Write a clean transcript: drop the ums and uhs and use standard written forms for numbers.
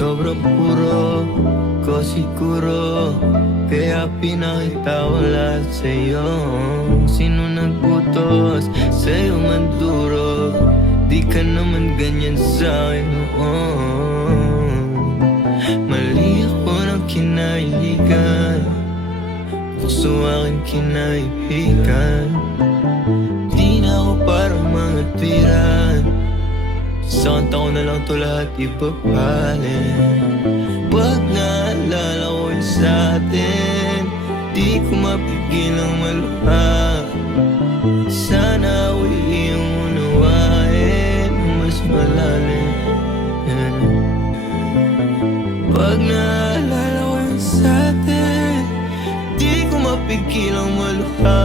Sobrang puro ko siguro, kaya pinakita ko lahat sa'yo. Sino nagputos sa'yo manduro? Di ka naman ganyan sa'kin, Mali ako ng kinahiligan, puso aking kinaibigan. Di na ako parang mga tiran, isang taon na lang to lahat ipapalit. Wag naalala ko yung sa'tin, di ko mapigil ang maluha. Sana ako iyong unawain mas malalim. Wag naalala ko yung sa'tin, di ko mapigil ang maluha.